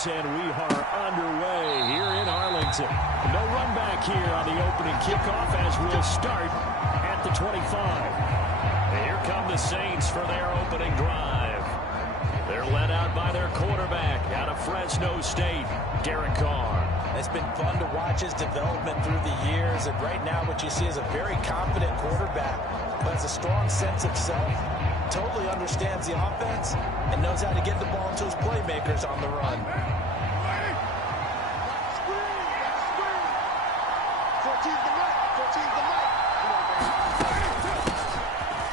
is, and we are underway here in Arlington. No run back here on the opening kickoff as we'll start at the 25. And here come the Saints for their opening drive. They're led out by their quarterback out of Fresno State, Derek Carr. It's been fun to watch his development through the years, and right now what you see is a very confident quarterback who has a strong sense of self, totally understands the offense, and knows how to get the ball to his playmakers on the run.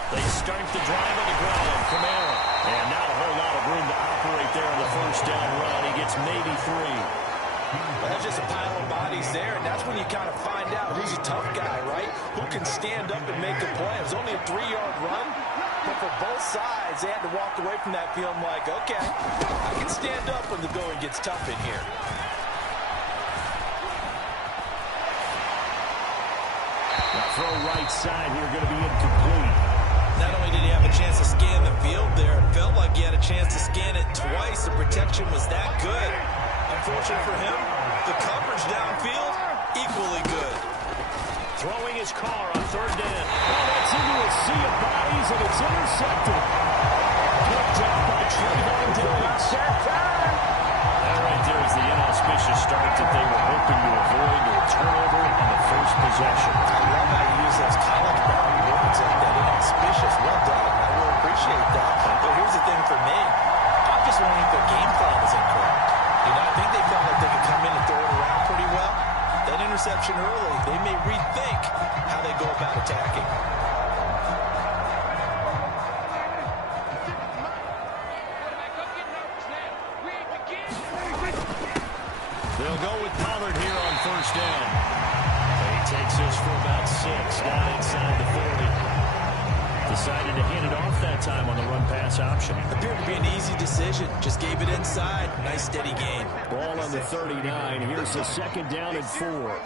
They start the drive on the ground from Aaron. And not a whole lot of room to operate there on the first down run. He gets maybe 3. Well, there's just a pile of bodies there, and that's when you kind of find out who's a tough guy, right? Who can stand up and make a play. It was only a 3-yard run, but for both sides, they had to walk away from that feeling like, okay, I can stand up when the going gets tough in here. That throw right side here going to be incomplete. Not only did he have a chance to scan the field there, it felt like he had a chance to scan it twice. The protection was that good. Unfortunate for him, the coverage downfield, equally good. Throwing his car on third down. Oh, that's into a sea of bodies, and it's intercepted. Picked up by Trayvon Diggs. That right there is the inauspicious start that they were hoping to avoid, a turnover on the first possession. I love how you use those college bound words like that, inauspicious. Well done. I will appreciate that. But here's the thing for me. I'm just wondering if their game plan is incorrect. You know, I think they felt like they could come in and throw it around pretty well. That interception early, they may rethink how they go about attacking. They'll go with Pollard here on first down. He takes this for about 6, down inside the 40. Decided to hand it off that time on the run-pass option. Appeared to be an easy decision. Just gave it inside. Nice, steady gain. Ball on the 39. Here's the second down and 4. On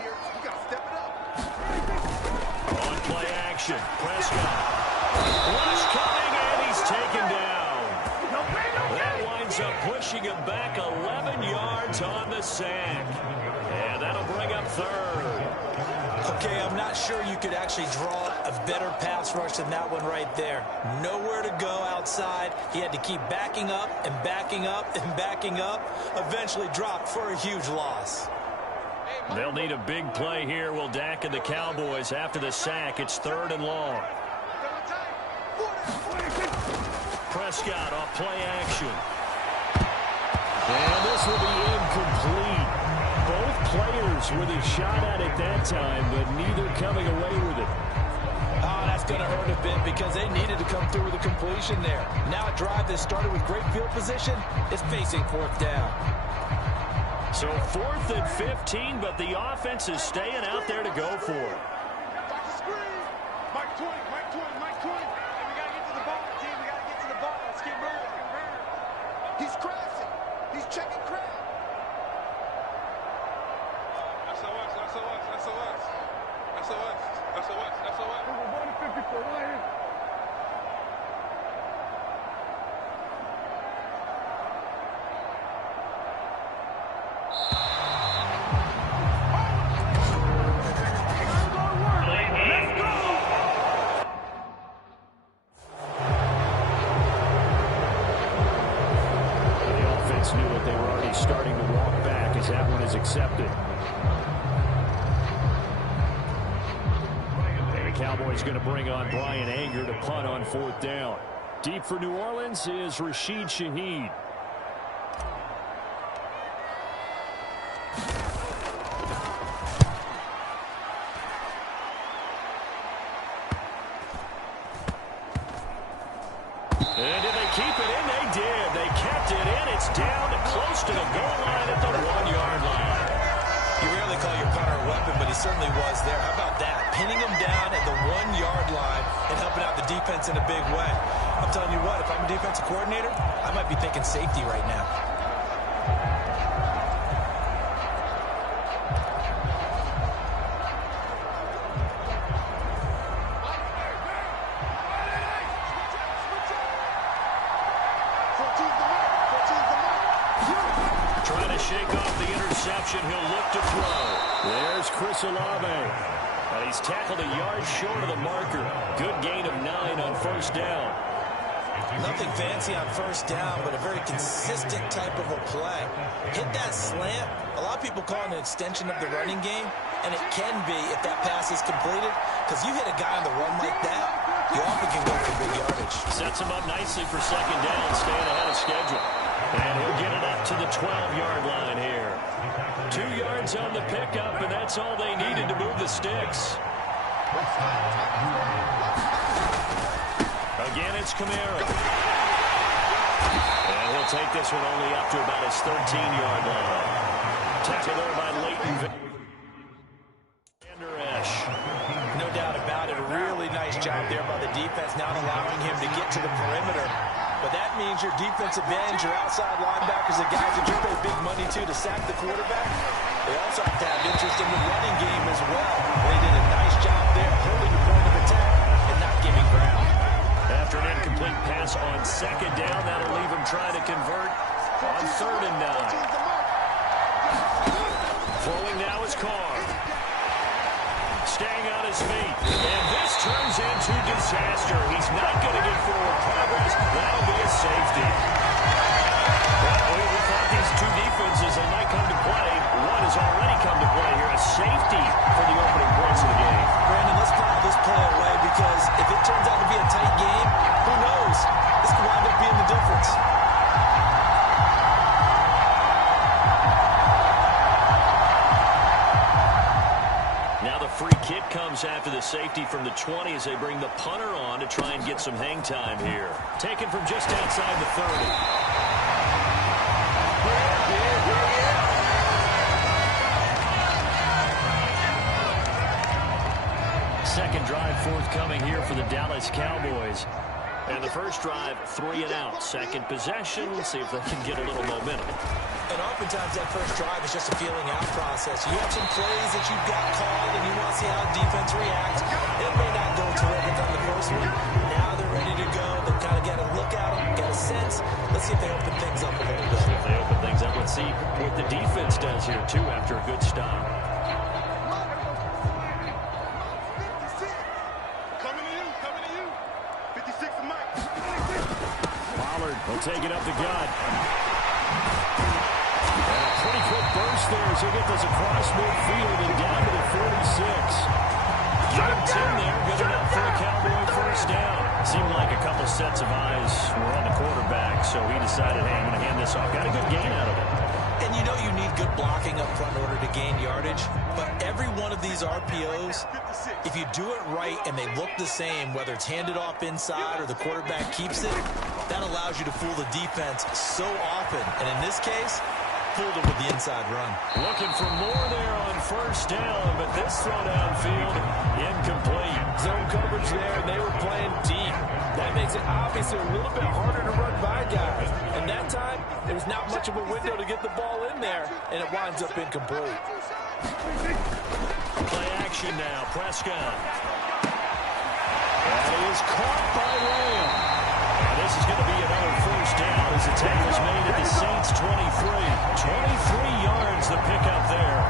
play action. Prescott. Rush coming, and he's taken down. That winds up pushing him back 11 yards on the sack. And that'll bring up third. Okay, I'm not sure you could actually draw a better pass rush than that one right there. Nowhere to go outside. He had to keep backing up and backing up and backing up. Eventually dropped for a huge loss. They'll need a big play here. Will Dak and the Cowboys after the sack. It's 3rd and long. Prescott off play action. And this will be incomplete. Both players with a shot at it that time, but neither coming away with it. Oh, that's going to hurt a bit because they needed to come through with a completion there. Now a drive that started with great field position is facing 4th down. So 4th and 15, but the offense is staying out there to go for it. Mike 20, Mike 20, Mike 20. And we got to get to the ball, team. We got to get to the ball. Let's get moving. He's crashing. He's checking crash. SOS, SOS, SOS. SOS, SOS, SOS. We're 154 right here. Knew it. They were already starting to walk back as that one is accepted. And the Cowboys going to bring on Brian Anger to punt on 4th down. Deep for New Orleans is Rashid Shaheed. And did they keep it in? They did. They kept it in. It's down to close to the goal line at the 1-yard line. You rarely call your punter a weapon, but he certainly was there. How about that? Pinning him down at the 1-yard line and helping out the defense in a big way. I'm telling you what, if I'm a defensive coordinator, I might be thinking safety right now. Trying to shake off the interception. He'll look to throw. There's Chris Olave. And he's tackled a yard short of the marker. Good gain of 9 on first down. Nothing fancy on first down, but a very consistent type of a play. Hit that slant. A lot of people call it an extension of the running game, and it can be if that pass is completed, because you hit a guy on the run like that, you often can go for big yardage. Sets him up nicely for second down, staying ahead of schedule. And he'll get it up to the 12-yard line here. 2 yards on the pickup, and that's all they needed to move the sticks. Again, it's Kamara. And he'll take this one only up to about his 13-yard line. Tackle there by Leighton. No doubt about it. A really nice job there by the defense, not allowing him to get to the perimeter. But that means your defensive ends, your outside linebackers, the guys that you pay big money to sack the quarterback, they also have to have interest in the running game as well. They did a nice job there holding the point of attack and not giving ground. After an incomplete pass on second down, that'll leave him trying to convert on 3rd and 9. Throwing now is Carr. Staying on his feet. And this turns into disaster. He's not going to get forward progress. That'll be a safety. Well, we thought these two defenses, they might come to play. One has already come to play here. A safety for the opening points of the game. Brandon, let's file this play away, because if it turns out to be a tight game, who knows? This could wind up being the difference. Now the free kick comes after the safety from the 20 as they bring the punter on to try and get some hang time here. Taken from just outside the 30. Second drive forthcoming here for the Dallas Cowboys. And the first drive, 3 and out. Second possession, let's see if they can get a little momentum. And oftentimes that first drive is just a feeling out process. You have some plays that you've got called and you want to see how defense reacts. It may not go terrific on the first one. Now they're ready to go. They've kind of got to look at them, get a sense. Let's see if they open things up a little bit. If they open things up, let's see what the defense does here, too, after a good stop. He'll take it up the gut. And a pretty quick burst there as he gets this across midfield and down to the 46. Give him 10 there. Good enough for a Cowboy first down. Seemed like a couple sets of eyes were on the quarterback, so he decided, hey, I'm going to hand this off. Got a good gain out of it. And you know you need good blocking up front in order to gain yardage. But every one of these RPOs, if you do it right and they look the same, whether it's handed off inside or the quarterback keeps it, that allows you to fool the defense so often. And in this case, fooled it with the inside run. Looking for more there on first down, but this throw downfield, incomplete. Zone coverage there, and they were playing deep. That makes it obviously a little bit harder to run by guys. And that time, there was not much of a window to get the ball in there, and it winds up incomplete. Play action now, Prescott. That is caught by Lamb. And this is going to be another first down as the tackle's made at the Saints 23. 23 yards the pickup there.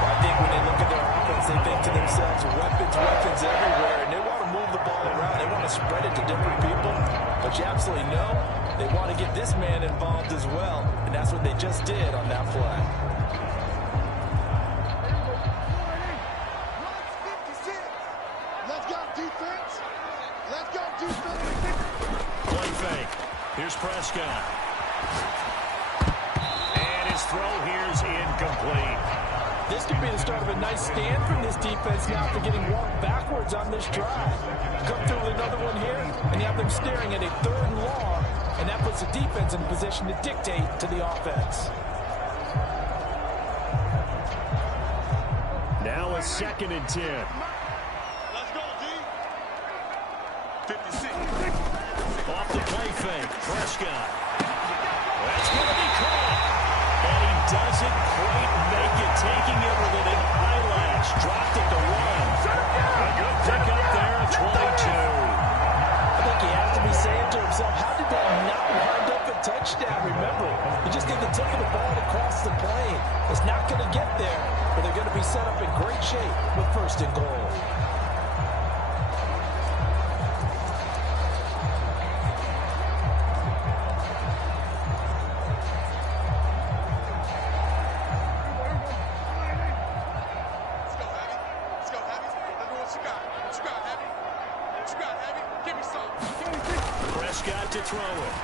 Well, I think when they look at their offense, they think to themselves, weapons everywhere, and they want to move the ball around. They want to spread it to different people. But you absolutely know they want to get this man involved as well, and that's what they just did on that play. Let's go, defense. Let's go, defense. Play fake. Here's Prescott. And his throw here's incomplete. This could be the start of a nice stand from this defense now after getting walked backwards on this drive. Come through with another one here, and you have them staring at a 3rd and long, and that puts the defense in position to dictate to the offense. Now a 2nd and 10. Let's go, D. 56. Off the play fake, Prescott. That's going to be caught. And he doesn't quite make it, taking it with an eyelash. Dropped it to 1. A good pickup there at 22. I think he has to be saying to himself, how did that not wind up a touchdown? Remember, he just did the tip of the ball across the be set up in great shape with first and goal. Prescott to throw it.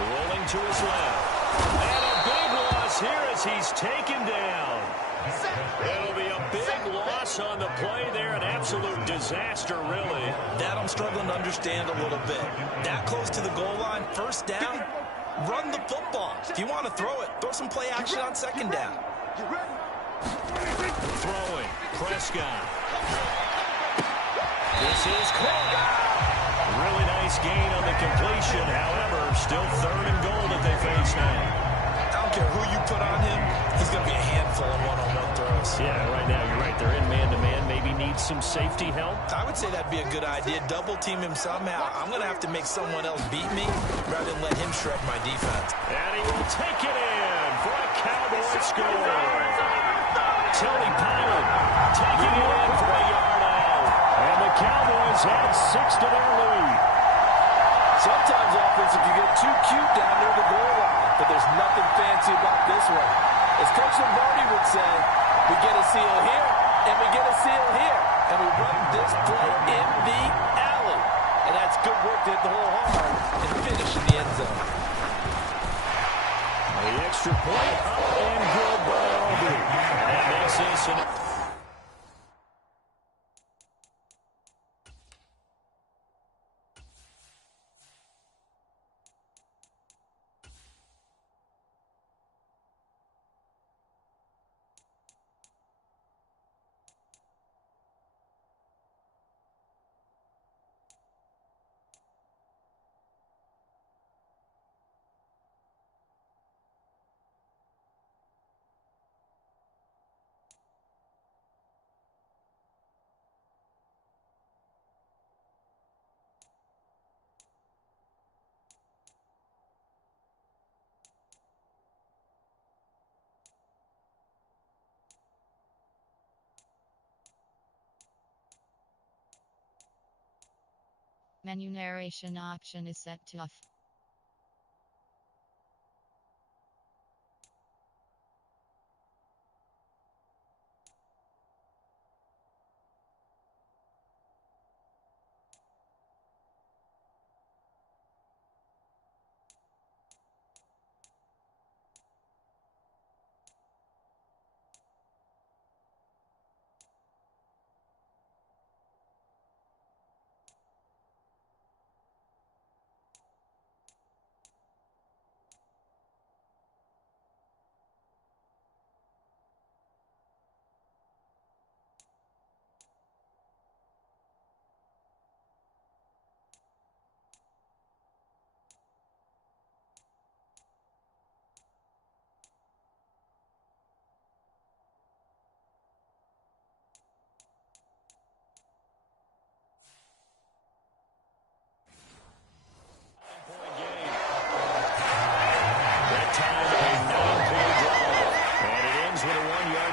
Rolling to his left. And a big loss here as he's taken down. It'll be a big loss on the play there. An absolute disaster, really. That I'm struggling to understand a little bit. That close to the goal line, first down, run the football. If you want to throw it, throw some play action on second down. Throwing. Prescott. This is caught. Really nice gain on the completion. However, still third and goal that they face now. I don't care who you put on him. He's going to be a handful in one-on-one throws. Yeah, right now you're right. They're in man-to-man. Maybe needs some safety help. I would say that'd be a good idea. Double team him somehow. I'm going to have to make someone else beat me rather than let him shred my defense. And he will take it in for a Cowboy score. Tony Pollard taking it in for a yard out. And the Cowboys have 6 to their lead. Sometimes offense, if you get too cute down near the goal line, but there's nothing fancy about this one. As Coach Lombardi would say, we get a seal here, and we get a seal here, and we run this play in the alley. And that's good work to hit the hole hard and finish in the end zone. The extra point up and good by Aubrey. And that makes this an... Menu narration option is set to off.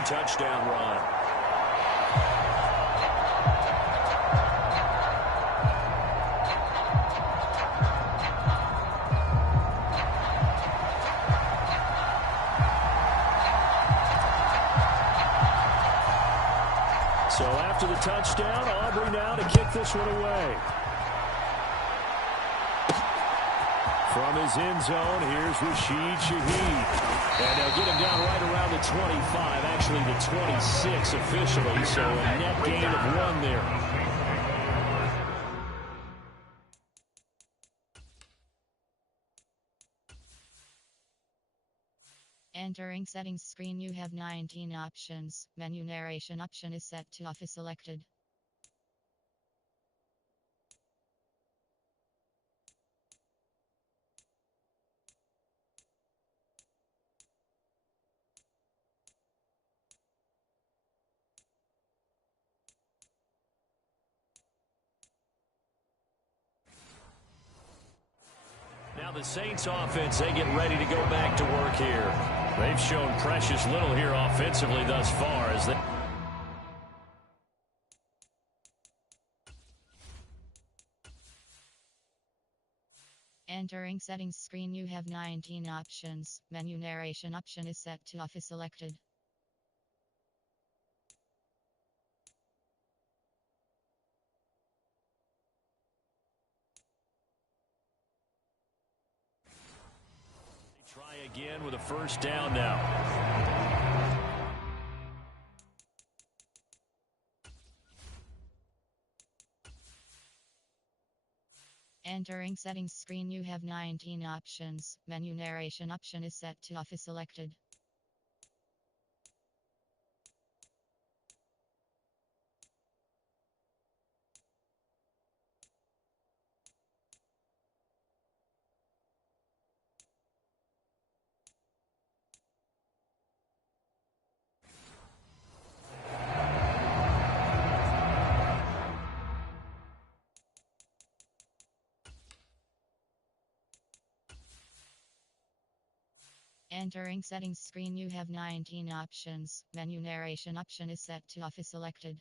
Touchdown run. So after the touchdown, Aubrey now to kick this one away. From his end zone, here's Rashid Shaheed. And they'll get him down right around the 25, actually the 26 officially, so a net gain of 1 there. Entering settings screen, you have 19 options. Menu narration option is set to off is selected. Now the Saints offense, they get ready to go back to work here. They've shown precious little here offensively thus far as they... Entering settings screen, you have 19 options. Menu narration option is set to off is selected. They try again with a first down now. Entering settings screen, you have 19 options. Menu narration option is set to off is selected. Entering settings screen, you have 19 options. Menu narration option is set to off is selected.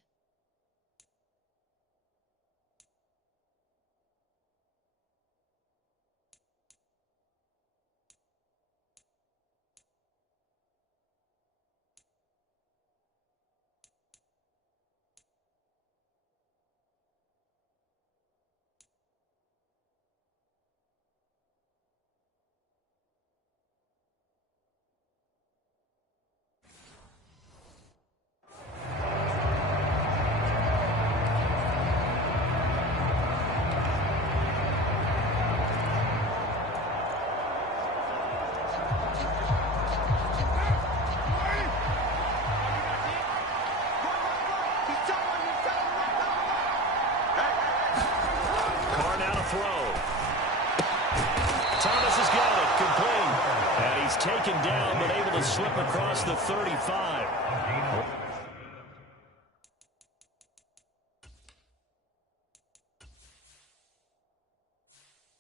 Taken down, but able to slip across the 35.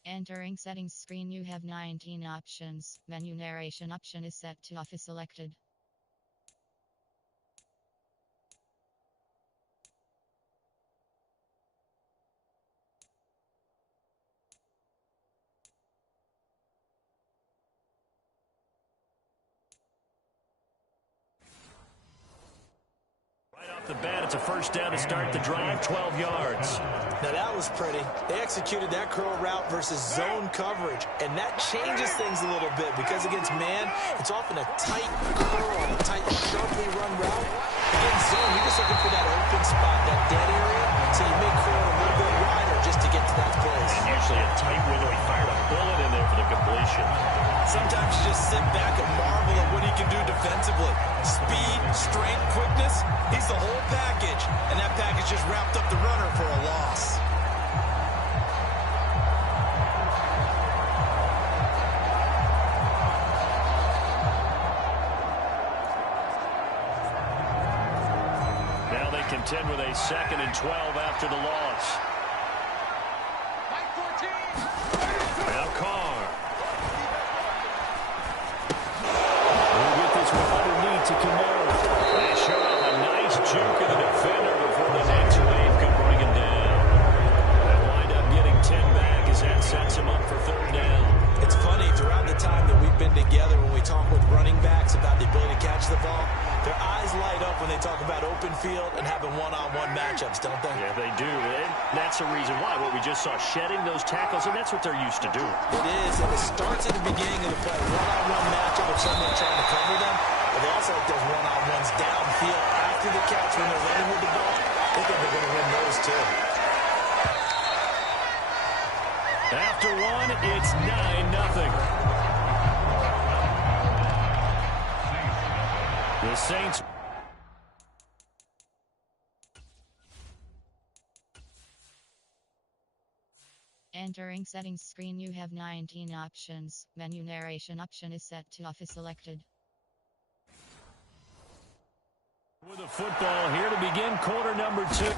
Entering settings screen, you have 19 options. Menu narration option is set to off is selected. The bat, it's a first down to start the drive, 12 yards. Now that was pretty. They executed that curl route versus zone coverage, and that changes things a little bit because against man, it's often a tight curl, a tight, sharply run route. Against zone, you're just looking for that open spot, that dead area, so you may curl a little bit wider just to get to that place. And usually a tight window. He fired a bullet in there for the completion. Sometimes you just sit back and marvel at what he can do defensively. Speed, strength, quickness, he's the whole package. And that package just wrapped up the runner for a loss. Now they contend with a 2nd and 12 after the loss. Now Carr. To Camaro. They showed up a nice juke of the defender before the next wave could bring him down. They'll wind up getting 10 back as that sets him up for 3rd down. It's funny, throughout the time that we've been together, when we talk with running backs about the ability to catch the ball, their eyes light up when they talk about open field and having one-on-one matchups, don't they? Yeah, they do. And that's the reason why. What we just saw, shedding those tackles, and that's what they're used to doing. It is, and it starts at the beginning of the play. One-on-one matchup with someone trying to cover them. But they also like those one-on-ones downfield after the catch when they're running with the ball. They think they're going to win those too. After one, it's 9-0. The Saints. Entering settings screen, you have 19 options. Menu narration option is set to off is selected. With a football here to begin quarter number 2.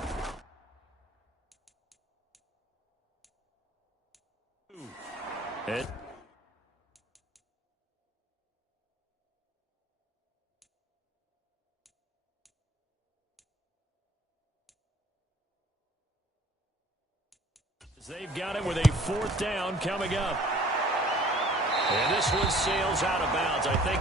They've got it with a 4th down coming up. And this one sails out of bounds, I think.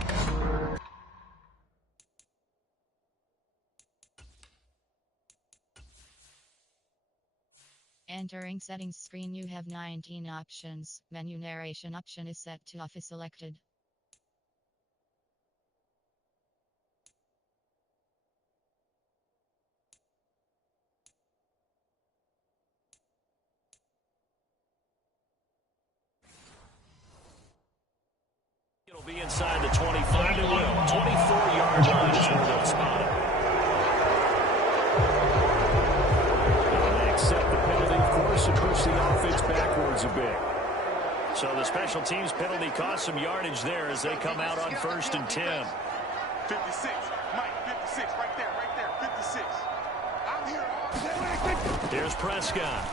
Entering settings screen, you have 19 options. Menu narration option is set to off is selected. It'll be inside the 25. It will. 24-yard line is where they'll spot it. They accept the penalty, of course, and push the offense backwards a bit. So the special teams penalty cost some yardage there as they come out on 1st and 10. 56. Mike, 56. Right there, 56. I'm here all day. Here's Prescott.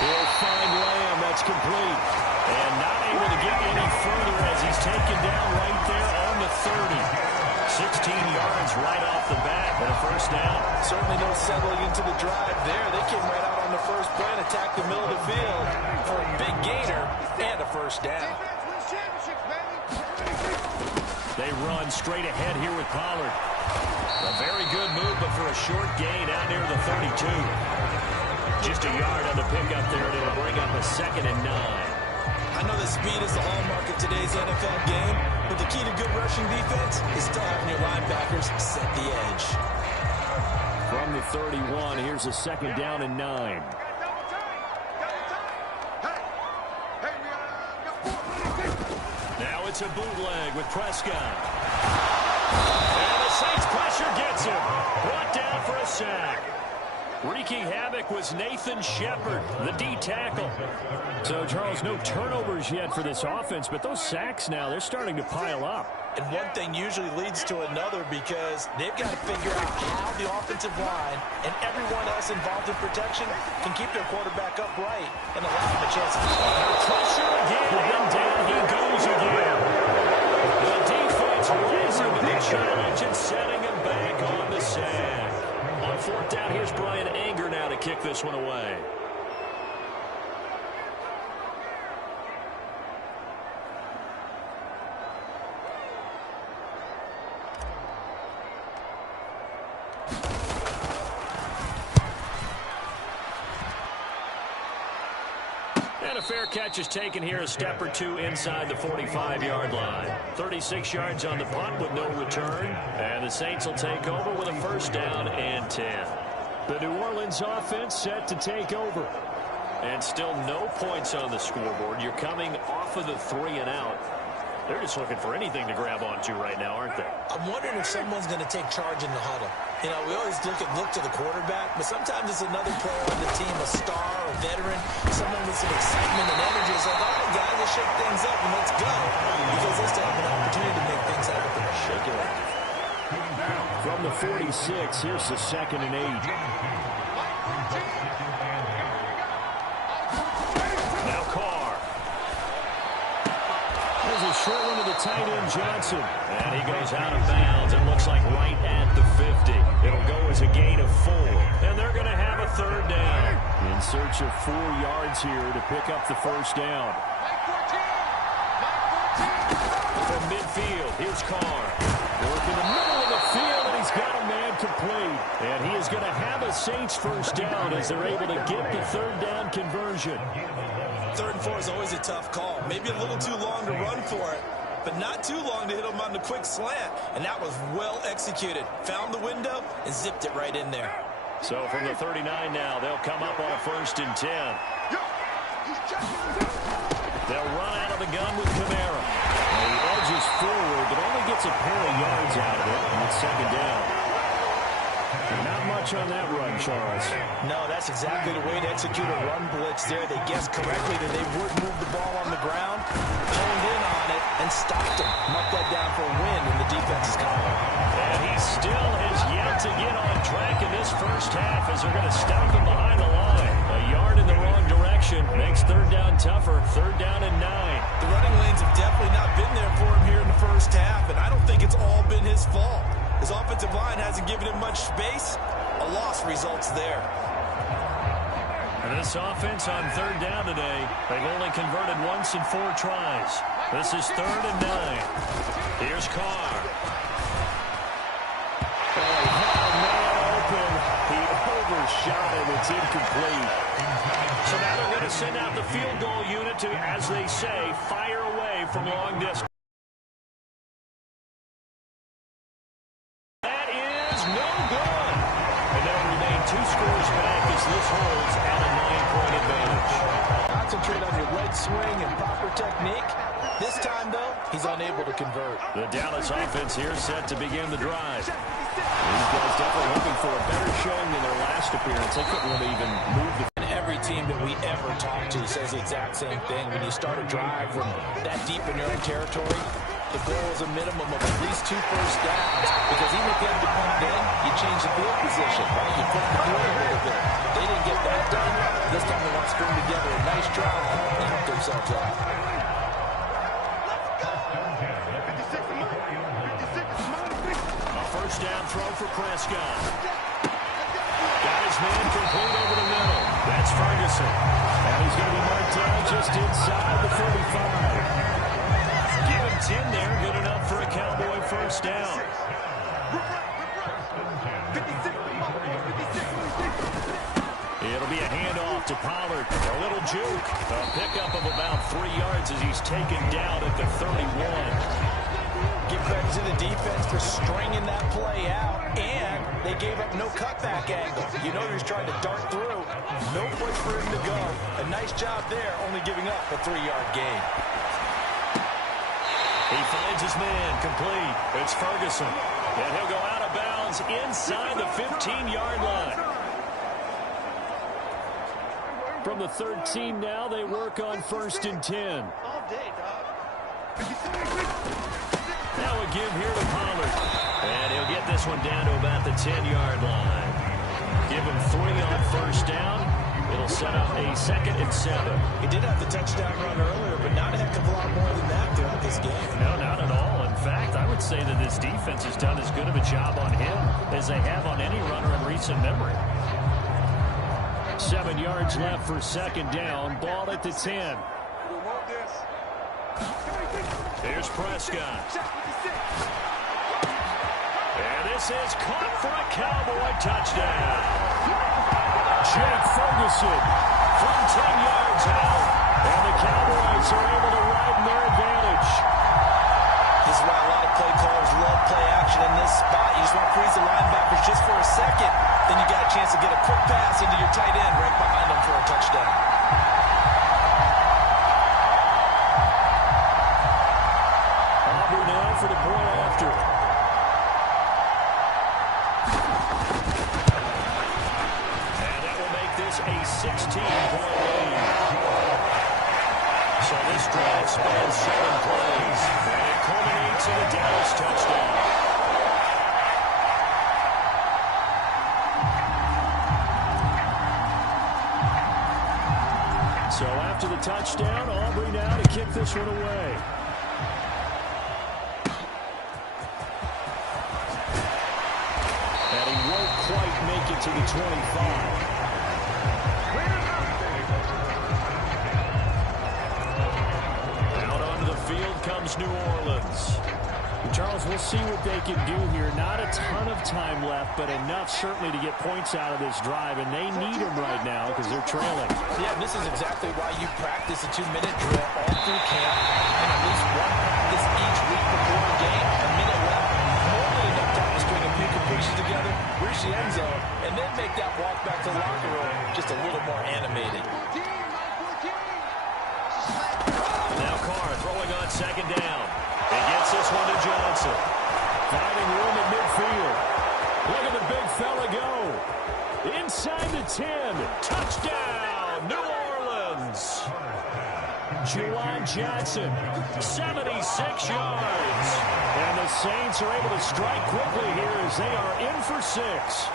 He'll find Lamb. That's complete. And not able to get any further as he's taken down right there on the 30. 16 yards right off the bat and a first down. Certainly no settling into the drive there. They came right out on the first play and attacked the middle of the field for a big gainer and a first down. They run straight ahead here with Pollard. A very good move, but for a short gain out near the 32. Just a yard on the pickup there, and it'll bring up a 2nd and 9. I know that speed is the hallmark of today's NFL game, but the key to good rushing defense is still having your linebackers set the edge. From the 31, here's a 2nd down and 9. Now it's a bootleg with Prescott. And the Saints pressure gets him. Brought down for a sack. Wreaking havoc was Nathan Shepard, the D tackle. So, Charles, no turnovers yet for this offense, but those sacks now, they're starting to pile up. And one thing usually leads to another because they've got to figure out how the offensive line and everyone else involved in protection can keep their quarterback upright and allow him a chance to pressure again, and down he goes again. The defense rising to the challenge and setting him back on the sack. On 4th down, here's Brian Anger now to kick this one away. And a fair catch is taken here, a step or two inside the 45-yard line. 36 yards on the punt with no return. And the Saints will take over with a 1st down and 10. The New Orleans offense set to take over. And still no points on the scoreboard. You're coming off of the 3 and out. They're just looking for anything to grab onto right now, aren't they? I'm wondering if someone's going to take charge in the huddle. You know, we always look to the quarterback, but sometimes it's another player on the team, a star, a veteran, someone with some excitement and energy. It's like, all right, guys, let's shake things up and let's go. Because they still have an opportunity to make things happen. Shake it up. From the 46, here's the 2nd and 8. Now Carr. There's a short one to the tight end, Johnson. And he goes out of bounds and looks like right at the 50. It'll go as a gain of 4. And they're going to have a 3rd down. In search of 4 yards here to pick up the 1st down. From midfield, here's Carr. Work in the middle of the field, and he's got a man complete. And he is going to have a Saints 1st down as they're able to get the 3rd down conversion. 3rd and 4 is always a tough call. Maybe a little too long to run for it, but not too long to hit him on the quick slant. And that was well executed. Found the window and zipped it right in there. So from the 39 now, they'll come up on a 1st and 10. They'll run out of the gun with Kamara. And he edges forward, but only gets a pair of yards out of it, and it's 2nd down. Not much on that run, Charles. No, that's exactly the way to execute a run blitz there. They guessed correctly that they would move the ball on the ground, honed in on it, and stopped him. Mark that down for a win in the defense's column. And he still has yet to get on track in this 1st half as they're going to stop him behind the line. A yard in the wrong direction makes 3rd down tougher. 3rd down and 9. The running lanes have definitely not been there for him here in the 1st half, and I don't think it's all been his fault. His offensive line hasn't given him much space. A loss results there. And This offense on third down today, they've only converted once in 4 tries. This is 3rd and 9. Here's Carr. He had a man open. He overshot him. It's incomplete. So now they're going to send out the field goal unit to, as they say, fire away from long distance. That is no good. And they'll remain 2 scores back as this holds at a 9-point advantage. Concentrate on your leg swing and proper technique. This time, though, he's unable to convert. The Dallas offense here set to begin the drive. These guys definitely hoping for a better showing than their last appearance. They couldn't really even move the... And every team that we ever talk to says the exact same thing. When you start a drive from that deep in your own territory, the goal is a minimum of at least 2 first downs, because even if you have to punt in, you change the field position, right? You flip the field a little bit. They didn't get that done. This time they want to string together a nice drive and help themselves out. A first down throw for Prescott. Got his man complete over the middle. That's Ferguson. And he's going to be marked down just inside the 45. Give him 10 there. Good enough for a Cowboy first down. It'll be a handoff to Pollard. A little juke. A pickup of about 3 yards as he's taken down at the 31. Give credit to the defense for stringing that play out, and they gave up no cutback angle. You know he's trying to dart through. No place for him to go. A nice job there, only giving up a 3-yard gain. He finds his man complete. It's Ferguson. And he'll go out of bounds inside the 15-yard line. From the 13 now, they work on 1st and 10. Now a give here to Pollard. And he'll get this one down to about the 10-yard line. Give him 3 on first down. It'll set up a 2nd and 7. He did have the touchdown run earlier, but not a heck of a lot more than that throughout this game. No, not at all. In fact, I would say that this defense has done as good of a job on him as they have on any runner in recent memory. 7 yards left for 2nd down. Ball at the 10. Here's Prescott. And this is caught for a Cowboy touchdown. Jake Ferguson From 10 yards out. and the Cowboys are able to widen their advantage. This is why a lot of play callers love play action in this spot. You just want to freeze the linebackers just for a second. Then you got a chance to get a quick pass into your tight end right behind them for a touchdown. Auburn now for the point after. And that will make this a 16-point lead. So this drive spans 7 plays. And it culminates in a Dallas touchdown. So after the touchdown, Aubrey now to kick this one away. And he won't quite make it to the 25. Out onto the field comes New Orleans. Charles, we'll see what they can do here. Not a ton of time left, but enough certainly to get points out of this drive, and they need them right now because they're trailing. Yeah, and this is exactly why you practice a 2-minute drill all through camp and at least one practice each week before a game. A minute left, more than enough time to string a few completions together, reach the end zone, and then make that walk back to the locker room just a little more animated. Now Carr throwing on 2nd down. He gets this one to Johnson. Finding room at midfield. Look at the big fella go. Inside the 10. Touchdown, New Orleans. Juwan Johnson. 76 yards. And the Saints are able to strike quickly here as they are in for 6.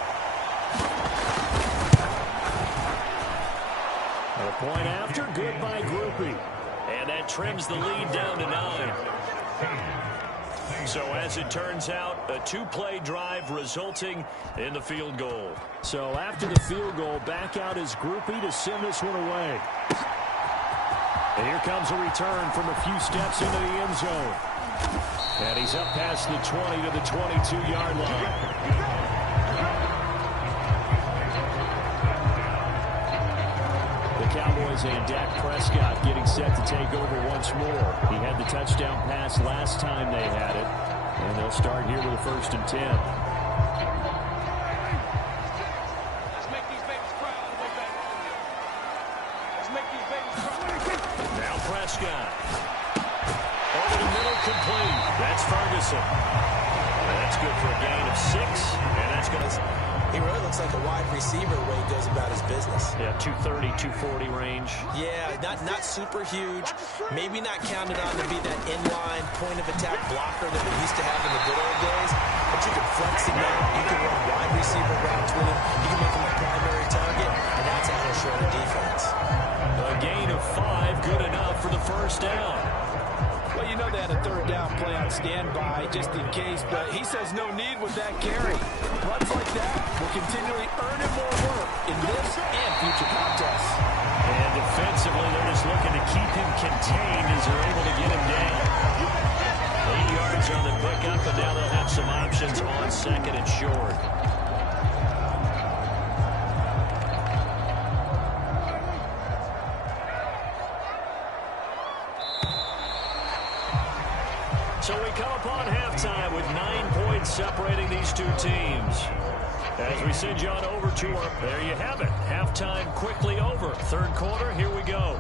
A point after, good by Groupie. And that trims the lead down to 9. So as it turns out, a two-play drive resulting in the field goal. So after the field goal, back out is Groupie to send this one away. And here comes a return from a few steps into the end zone. And he's up past the 20 to the 22-yard line. The Cowboys and Dak Prescott getting set to take over once more. He had the touchdown pass last time they had it. And they'll start here with a 1st and 10. Let's make these babies cry all the way back. Let's make these babies cry. Now Prescott. Over the middle, complete. That's Ferguson. That's good for a gain of 6. And that's going to... He really looks like a wide receiver the way he goes about his business. Yeah, 230, 240 range. Yeah, not super huge. Maybe not counted on to be that inline point-of-attack blocker that we used to have in the good old days. But you can flex him out. You can run wide receiver routes with him. You can make him a primary target, and that's how he'll short a defense. A gain of 5, good enough for the 1st down. Well, you know they had a 3rd down play on standby just in case, but he says no need with that carry. Runs like that will continually earn him more work in this and future contests. And defensively, they're just looking to keep him contained as they're able to get him down. 8 yards on the pickup, and now they'll have some options on 2nd and short. So we come upon halftime with 9 points separating these two teams. As we send you on over to our... There you have it. Halftime quickly over. 3rd quarter, here we go.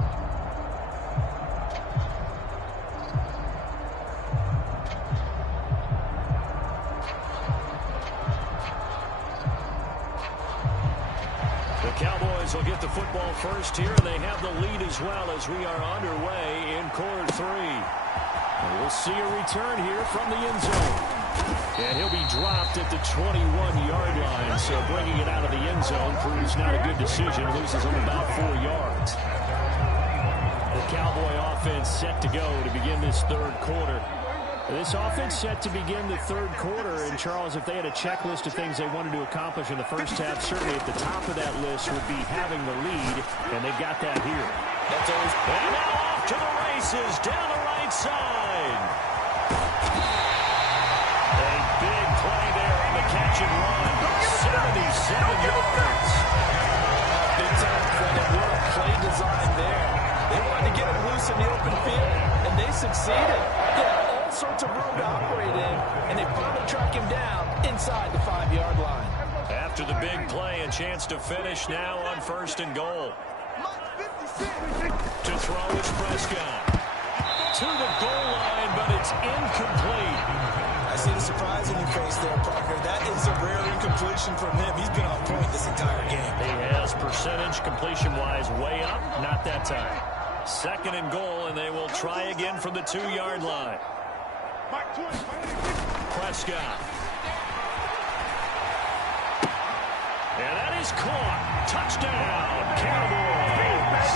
The Cowboys will get the football first here. They have the lead as well as we are underway in quarter 3. And we'll see a return here from the end zone. And he'll be dropped at the 21-yard line. So bringing it out of the end zone proves not a good decision. Loses him about 4 yards. The Cowboy offense set to go to begin this 3rd quarter. This offense set to begin the 3rd quarter. And, Charles, if they had a checklist of things they wanted to accomplish in the first half, certainly at the top of that list would be having the lead. And they've got that here. That's always... And now off to the races down the right side. A big play there on the catch and run. 77 yards. Big time credit work, play design there. They wanted to get him loose in the open field, and they succeeded. They had all sorts of room to operate in, and they finally track him down inside the 5-yard line. After the big play, a chance to finish now on 1st and goal. To throw is Prescott. To the goal line, but it's incomplete. I see the surprise in your face there, partner. That is a rare incompletion from him. He's been on point this entire game. He has percentage completion-wise way up. Not that time. 2nd and goal, and they will try again from the 2-yard line. Prescott. And that is caught. Touchdown, Cowboys.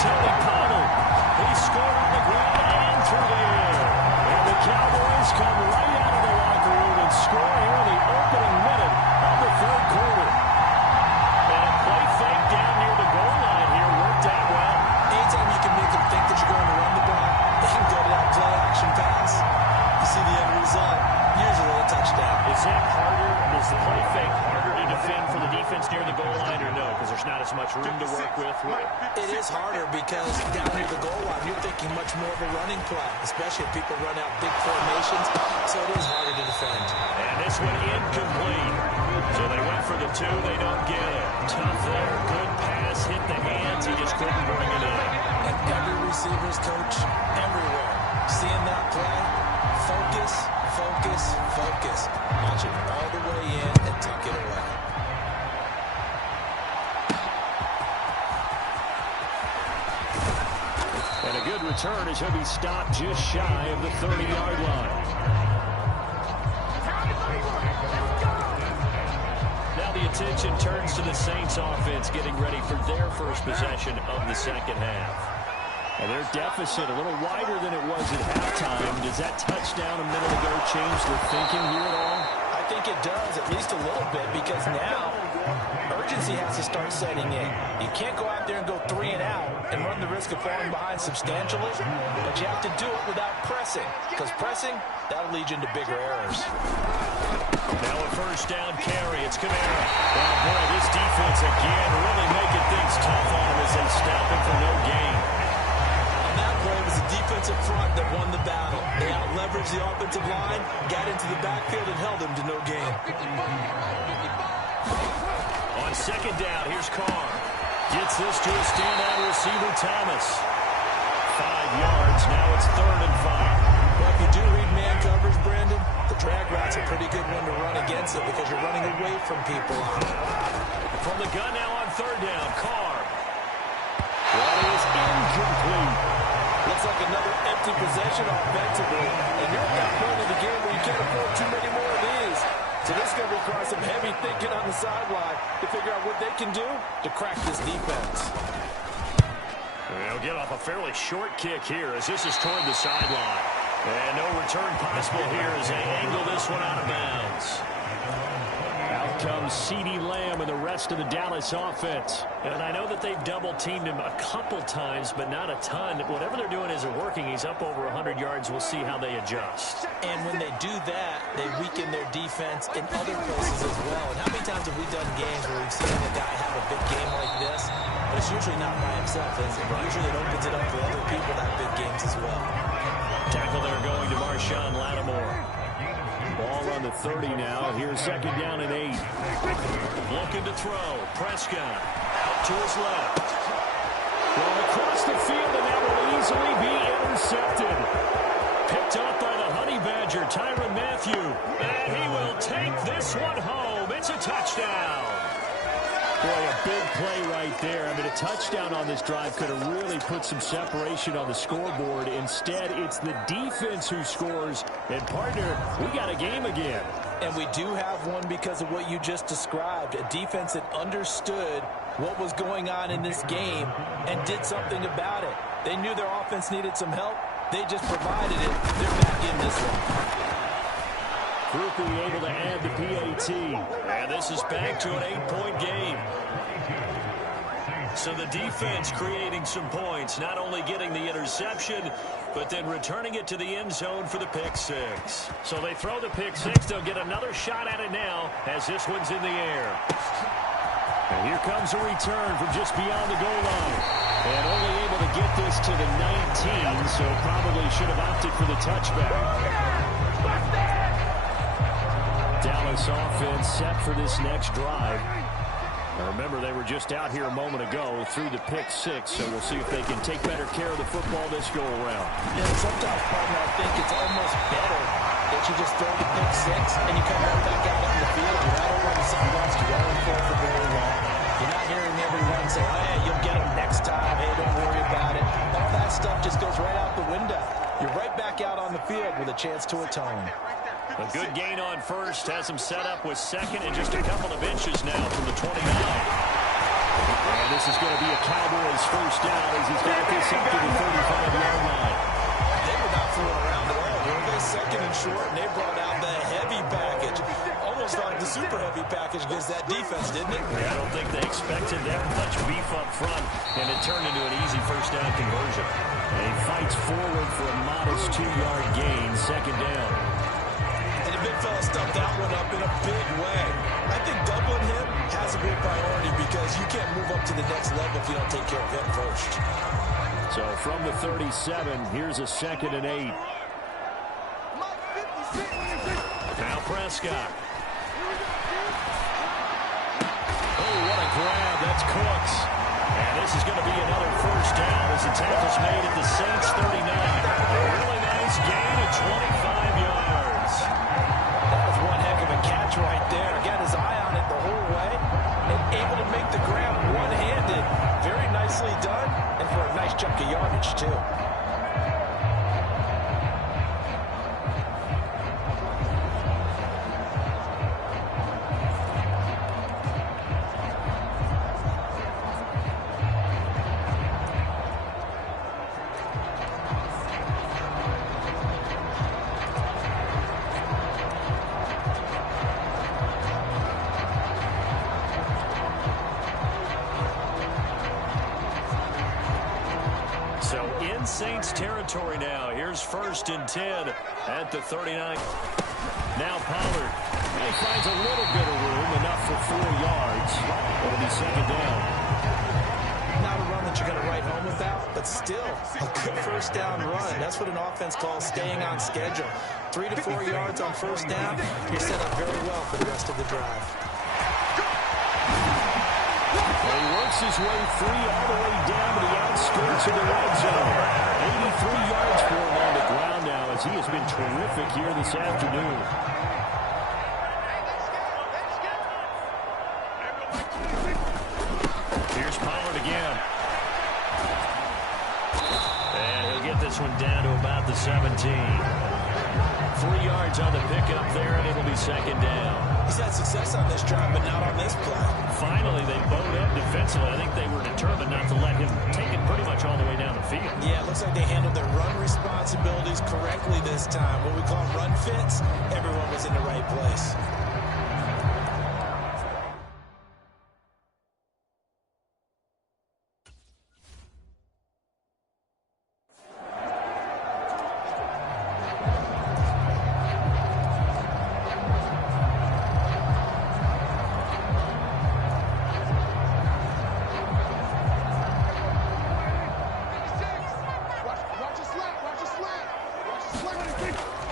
Tony Pollard. He scored on the ground and through the air. And the Cowboys come right out of the locker room and score here in the opening minute of the 3rd quarter. And a play fake down near the goal line here worked out well. Anytime you can make them think that you're going to run the ball, they can go to that play action pass. You see the end result, usually a touchdown. Is that harder? Is the play fake harder to defend for the defense near the goal line or no? Because there's not as much room to work with. It is harder because down near the goal line, you're thinking much more of a running play, especially if people run out big formations, so it is harder to defend. And this one incomplete. So they went for the 2, they don't get it. Tough there, good pass, hit the hands, he just couldn't bring it in. And every receiver's coach, everywhere, seeing that play, focus, focus, focus. Watch it all the way in and tuck it away. And a good return as he'll be stopped just shy of the 30-yard line. Now the attention turns to the Saints offense getting ready for their first possession of the 2nd half. And their deficit a little wider than it was at halftime. Does that touchdown a minute ago change the thinking here at all? I think it does, at least a little bit, because now urgency has to start setting in. You can't go out there and go 3 and out and run the risk of falling behind substantially, but you have to do it without pressing, because pressing, that'll lead you into bigger errors. Now a first down carry. It's Kamara. Oh, boy, this defense again really making things tough on him as they stop him for no gain. On that play, it was the defensive front that won the battle. They out-leveraged the offensive line, got into the backfield, and held him to no gain. On second down, here's Carr. Gets this to a standout receiver, Thomas. 5 yards. Now it's 3rd and 5. Well, if you do read man coverage, Brandon, the drag route's a pretty good one to run against it because you're running away from people. From the gun now on 3rd down, Carr. That is incomplete. Looks like another empty possession offensively. And you're at that point of the game where you can't afford too many more of these. So this is going to require some heavy thinking on the sideline to figure out what they can do to crack this defense. They'll get off a fairly short kick here as this is toward the sideline. And no return possible here as they angle this one out of bounds. Out comes CeeDee Lamb and the rest of the Dallas offense. And I know that they've double-teamed him a couple times, but not a ton. Whatever they're doing isn't working. He's up over 100 yards. We'll see how they adjust. And when they do that, they weaken their defense in other places as well. And how many times have we done games where we've seen a guy have a big game like this? But it's usually not by himself, is it? Usually it opens it up for other people that big games as well. Tackle there going to Marshawn Lattimore. Ball on the 30 now. Here's 2nd down and 8. Looking to throw. Prescott out to his left. Going across the field, and that will easily be intercepted. Picked up by the Honey Badger, Tyrann Mathieu. And he will take this one home. It's a touchdown. Boy, a big play right there. I mean, a touchdown on this drive could have really put some separation on the scoreboard. Instead, it's the defense who scores. And, partner, we got a game again. And we do have one because of what you just described. A defense that understood what was going on in this game and did something about it. They knew their offense needed some help. They just provided it. They're back in this one. Groupie able to add the PAT. And this is back to an 8-point game. So the defense creating some points, not only getting the interception, but then returning it to the end zone for the pick six. So they throw the pick six. They'll get another shot at it now as this one's in the air. And here comes a return from just beyond the goal line. And only able to get this to the 19, so probably should have opted for the touchback. Dallas offense set for this next drive. Now remember, they were just out here a moment ago through the pick six, so we'll see if they can take better care of the football this go-around. Yeah, sometimes, partner, I think it's almost better that you just throw the pick six and you come right back out on the field. You're not over in the sidelines. You're not in for very long. You're not hearing everyone say, oh, hey, you'll get them next time. Hey, don't worry about it. All that stuff just goes right out the window. You're right back out on the field with a chance to atone. A good gain on first has him set up with second and just a couple of inches now from the 29. And this is going to be a Cowboys first down as he's got this up to the 35-yard line. They were not fooling around at all. Were they second and short, and they brought out the heavy package. Almost like the super heavy package against that defense, didn't it? I don't think they expected that much beef up front, and it turned into an easy first down conversion. And he fights forward for a modest 2-yard gain, 2nd down. And the big fella stuffed that one up in a big way. I think doubling him has to be a priority because you can't move up to the next level if you don't take care of him first. So from the 37, here's a 2nd and 8. Now Prescott. Oh, what a grab. That's Cooks. And this is going to be another first down as the tackle's made at the Saints 39. A really nice gain of 25 yards. That was one heck of a catch right there. Got his eye on it the whole way and able to make the grab one-handed. Very nicely done and for a nice chunk of yardage, too. in Saints territory now. Here's 1st and 10 at the 39. Now Pollard. He finds a little bit of room, enough for 4 yards. It'll be 2nd down. Not a run that you're going to write home without, but still a good 1st down run. That's what an offense calls staying on schedule. 3 to 4 yards on 1st down. You're set up very well for the rest of the drive. Well, he works his way free all the way down to the outskirts of the red zone. 83 yards for him on the ground now as he has been terrific here this afternoon. Here's Pollard again. And he'll get this one down to about the 17. 3 yards on the pickup there, and it'll be 2nd down. He's had success on this drive, but not on this play. Finally, they bowed up defensively. I think they were determined not to let him take it pretty much all the way down the field. Yeah, it looks like they handled their run responsibilities correctly this time. What we call run fits, everyone was in the right place.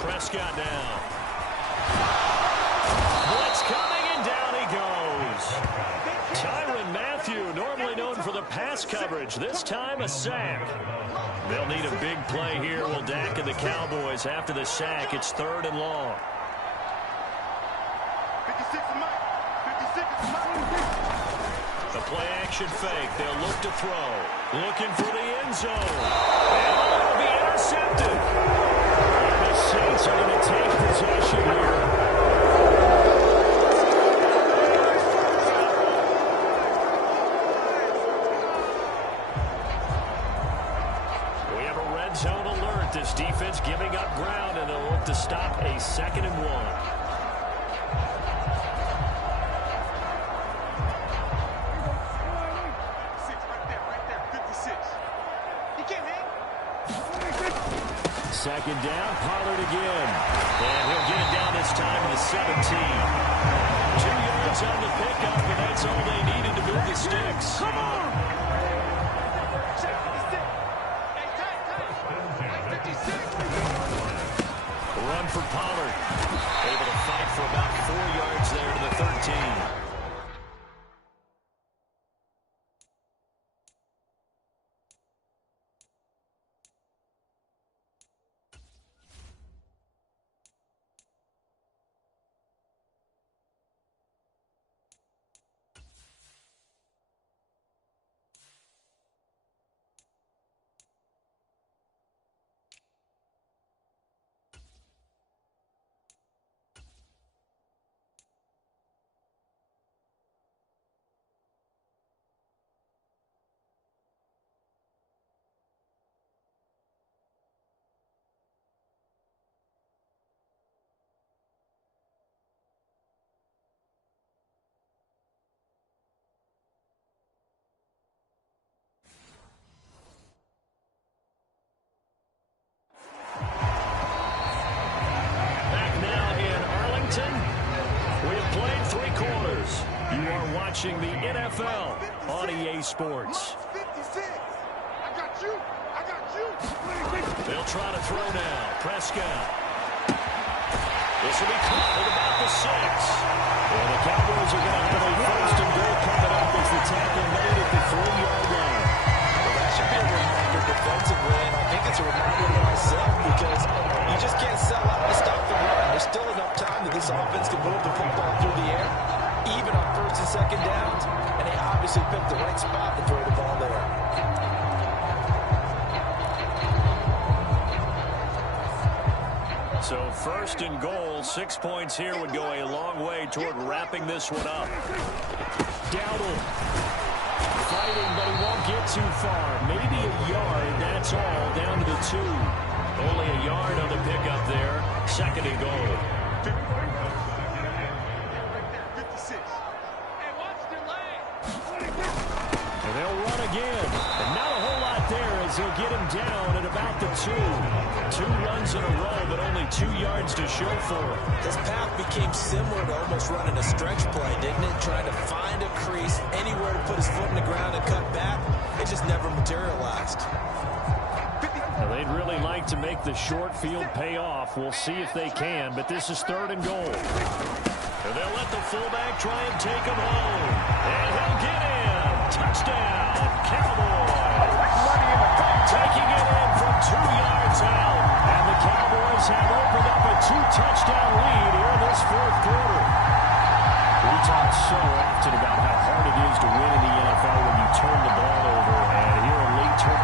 Prescott now. Blitz coming, and down he goes. Tyrann Mathieu, normally known for the pass coverage, this time a sack. They'll need a big play here, will Dak and the Cowboys. After the sack, it's 3rd and long. 56 is mine. 56 is mine. The play action fake. They'll look to throw. Looking for the end zone. And it'll be intercepted. The Saints are going to take possession here. We have a red zone alert. This defense giving up ground, and they'll look to stop a 2nd and 1. Second down, Pollard again. And he'll get it down this time to the 17. 2 yards on the pickup, and that's all they needed to move the sticks. Come on! Run for Pollard. Able to fight for about 4 yards there to the 13. Watching the NFL on EA Sports. They'll try to throw now. Prescott. This will be caught at about the 6. And the Cowboys are going to have a 1st and goal coming up as the tackle made at the 3-yard line. Well, that should be a reminder defensively, and I think it's a reminder to myself because you just can't sell out to stop the run. There's still enough time that this offense can move the football through the air, even on 1st and 2nd downs, and they obviously picked the right spot to throw the ball there. So 1st and goal, 6 points here would go a long way toward wrapping this one up. Dowdle fighting, but he won't get too far. Maybe a yard, that's all, down to the 2. Only a yard on the pickup there. 2nd and goal. And they'll run again. And not a whole lot there as they'll get him down at about the 2. 2 runs in a row, but only 2 yards to show for him. His path became similar to almost running a stretch play, didn't it? Trying to find a crease, anywhere to put his foot in the ground and cut back. It just never materialized. Now, they'd really like to make the short field pay off. We'll see if they can, but this is 3rd and goal. And they'll let the fullback try and take him home. And he'll get in. Touchdown, Cowboys. Taking it in from 2 yards out. And the Cowboys have opened up a 2-touchdown lead here in this 4th quarter. We talk so often about how hard it is to win in the NFL when you turn the ball over. And here a late turn.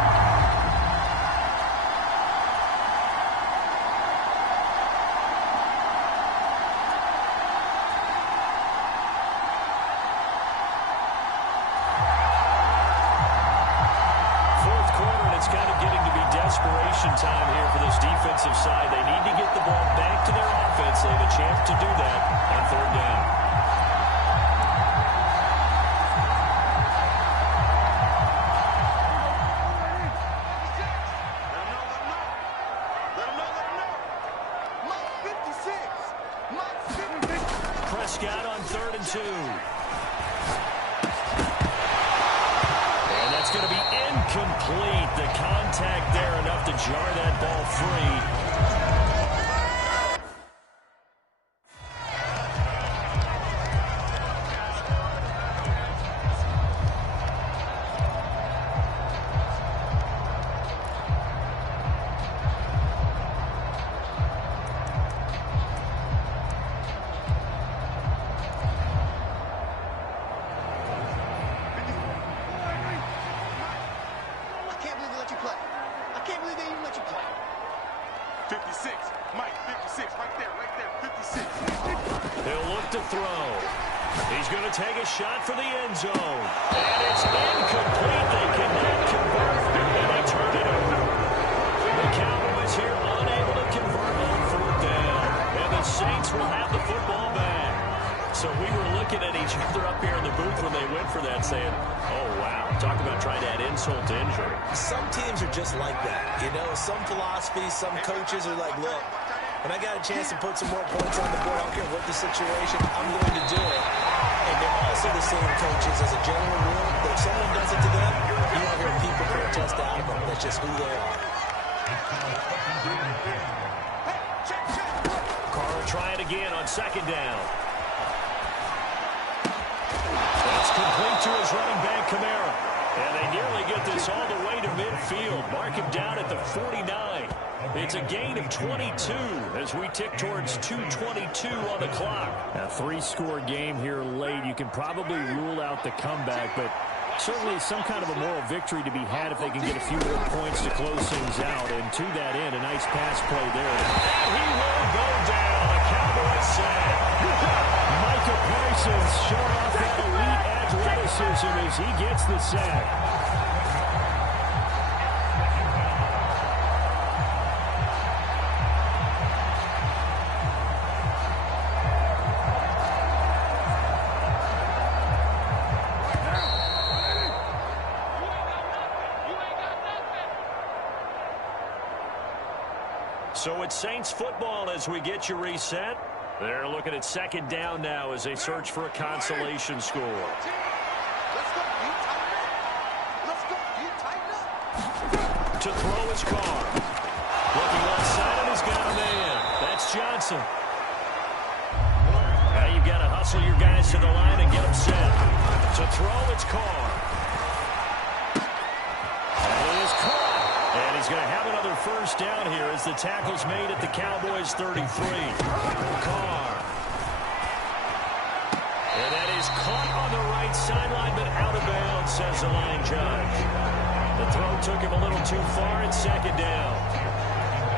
Time here for this defensive side. They need to get the ball back to their offense. They have a chance to do that on 3rd down. Prescott on 3rd and 2. It's going to be incomplete. The contact there enough to jar that ball free. Shot for the end zone. And it's incomplete. They cannot convert. And they turn it over. The Cowboys here unable to convert on 4th down. And the Saints will have the football back. So we were looking at each other up here in the booth when they went for that saying, oh, wow. Talk about trying to add insult to injury. Some teams are just like that. You know, some philosophies, some coaches are like, look, when I got a chance to put some more points on the board, I don't care what the situation, I'm going to do it. And they're also the same coaches as a general rule. If someone does it to them, you don't hear people protest out of them. That's just who they are. Carr try it again on 2nd down. That's complete to his running back, Kamara. And they nearly get this all the way to midfield. Mark him down at the 49. It's a gain of 22 as we tick towards 2:22 on the clock. A 3-score game here late. You can probably rule out the comeback, but certainly some kind of a moral victory to be had if they can get a few more points to close things out. And to that end, a nice pass play there. And he will go down. A Cowboys sack. Micah Parsons showing off that elite athleticism as he gets the sack. So it's Saints football as we get you reset. They're looking at 2nd down now as they search for a consolation score. To throw his Carr. Looking left side and he's got a man. That's Johnson. Now you've got to hustle your guys to the line and get them set. To throw, it's Carr. It is Carr. And he's going to have another 1st down here as the tackle's made at the Cowboys 33. Carr. And that is caught on the right sideline, but out of bounds, says the line judge. The throw took him a little too far at 2nd down.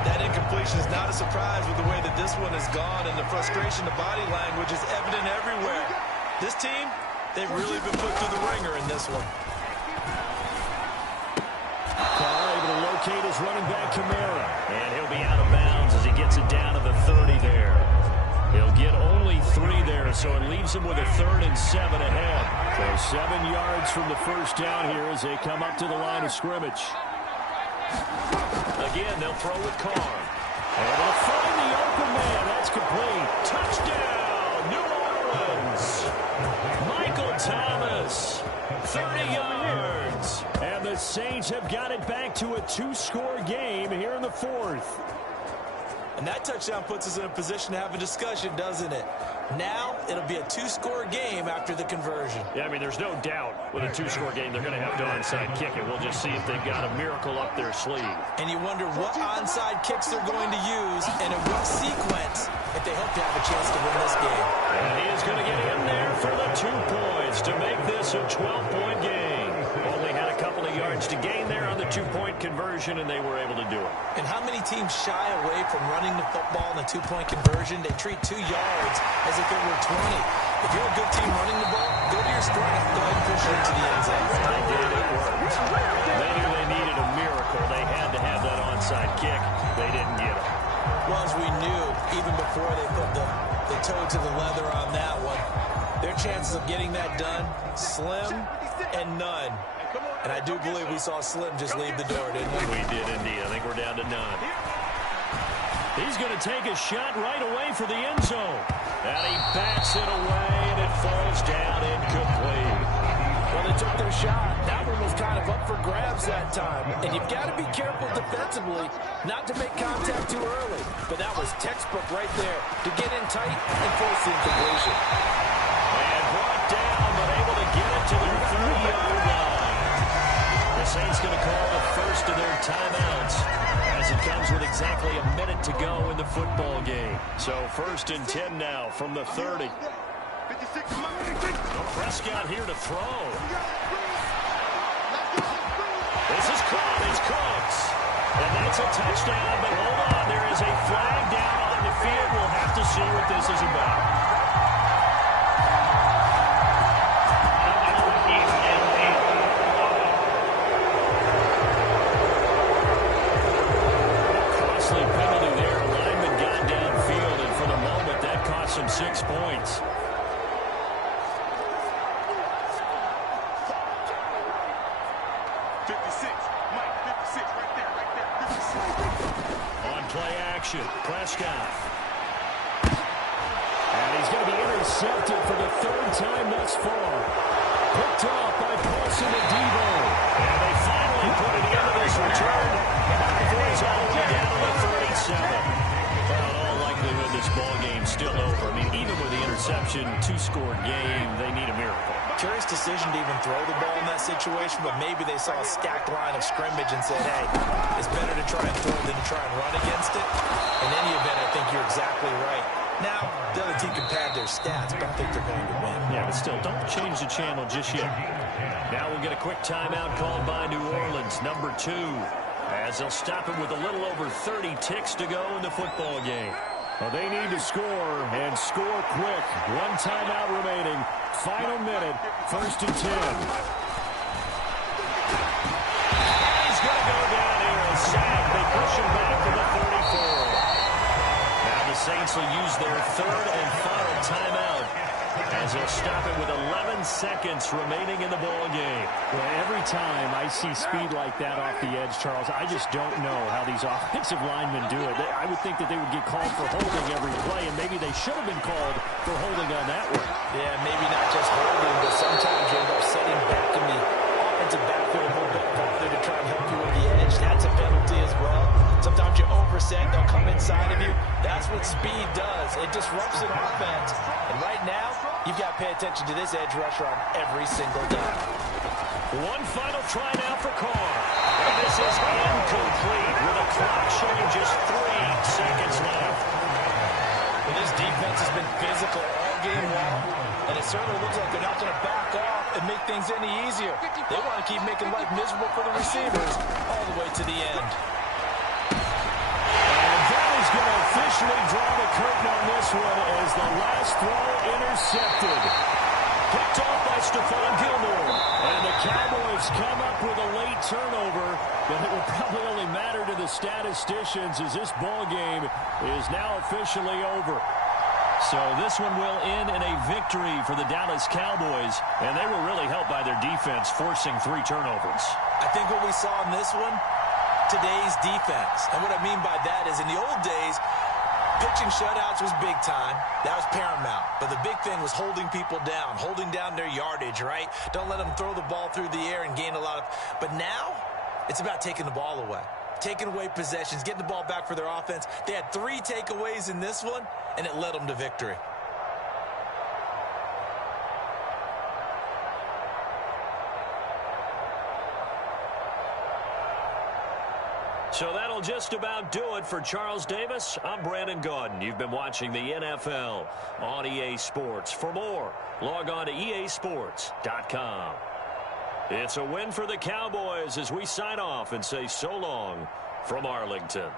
That incompletion is not a surprise with the way that this one has gone, and the frustration, the body language is evident everywhere. This team, they've really been put through the ringer in this one. Carr able to locate his running back, Kamara. And he'll be out of bounds as he gets it down to the 30 there. He'll get only 3 there, so it leaves him with a 3rd and 7 ahead. So 7 yards from the 1st down here as they come up to the line of scrimmage. Again, they'll throw with Carr. Able to find the open man. That's complete. Touchdown, New Orleans. Michael Thomas, 30 yards. And the Saints have got it back to a 2-score game here in the fourth. And that touchdown puts us in a position to have a discussion, doesn't it? Now, it'll be a 2-score game after the conversion. Yeah, I mean, there's no doubt with a 2-score game they're going to have to onside kick it. We'll just see if they've got a miracle up their sleeve. And you wonder what onside kicks they're going to use and in what sequence if they hope to have a chance to win this game. And he is going to get in there for the 2 points to make this a 12-point game. Only had a couple of yards to gain there on the 2-point conversion, and they were able to do it. And how many teams shy away from running the football in a 2-point conversion? They treat 2 yards as if it were 20. If you're a good team running the ball, go to your strength. Go ahead and push it into the end zone. They did. It worked. They knew they needed a miracle. They had to have that onside kick. They didn't get it. Well, as we knew, even before they put the toe to the leather on that one, their chances of getting that done, slim and none. And I do believe we saw Slim just leave the door, didn't we? We did indeed. I think we're down to none. He's going to take a shot right away for the end zone. And he backs it away, and it falls down incomplete. Well, they took their shot. That one was kind of up for grabs that time. And you've got to be careful defensively not to make contact too early. But that was textbook right there to get in tight and force the incompletion. And brought down, but able to get it to their 30-yard line. The Saints going to call the first of their timeouts as it comes with exactly a minute to go in the football game. So 1st and 10 now from the 30. Prescott here to throw. This is caught. It's Cooks. And that's a touchdown, but hold on. There is a flag down on the field. We'll have to see what this is about. Penalty there. A lineman got downfield, and for the moment, that cost him 6 points. On play action, Prescott. And he's going to be intercepted for the 3rd time thus far. Picked off by Paulson and Debo. And they finally put it into this return. Before it's all the way down to the 37. Well, in all likelihood, this ball game's still over. I mean, even with the interception, 2-score game, they need a miracle. Curious decision to even throw the ball in that situation, but maybe they saw a stacked line of scrimmage and said, hey, it's better to try and throw than to try and run against it. In any event, I think you're exactly right. Now, the other team can pad their stats, but I think they're going to win. Yeah, but still, don't change the channel just yet. Now we'll get a quick timeout called by New Orleans, number 2. As they'll stop it with a little over 30 ticks to go in the football game. Well, they need to score, and score quick. 1 timeout remaining. Final minute, 1st and 10. He's going to go down here and sack. They push him back to the 34. Now the Saints will use their 3rd and final timeout as they'll stop it with 11 seconds remaining in the ball game. Well, every time I see speed like that off the edge, Charles, I just don't know how these offensive linemen do it. I would think that they would get called for holding every play, and maybe they should have been called for holding on that one. Yeah, maybe not just holding, but sometimes you end up setting back in the offensive backfield a little bit farther to try and help you with the edge. That's a penalty as well. Sometimes you overset, they'll come inside of you. That's what speed does. It disrupts an offense. And right now, you've got to pay attention to this edge rusher on every single down. One final try now for Carr. And this is incomplete with a clock showing just 3 seconds left. And this defense has been physical all game long, and it certainly looks like they're not going to back off and make things any easier. They want to keep making life miserable for the receivers all the way to the end. Going to officially draw the curtain on this one as the last throw intercepted. Picked off by Stephon Gilmore. And the Cowboys come up with a late turnover, but it will probably only matter to the statisticians as this ball game is now officially over. So this one will end in a victory for the Dallas Cowboys, and they were really helped by their defense forcing 3 turnovers. I think what we saw in this one, today's defense. And what I mean by that is in the old days, pitching shutouts was big time. That was paramount. But the big thing was holding people down, holding down their yardage, right? Don't let them throw the ball through the air and gain a lot of... But now, it's about taking the ball away. Taking away possessions, getting the ball back for their offense. They had 3 takeaways in this one, and it led them to victory. So that'll just about do it for Charles Davis. I'm Brandon Gaudin. You've been watching the NFL on EA Sports. For more, log on to easports.com. It's a win for the Cowboys as we sign off and say so long from Arlington.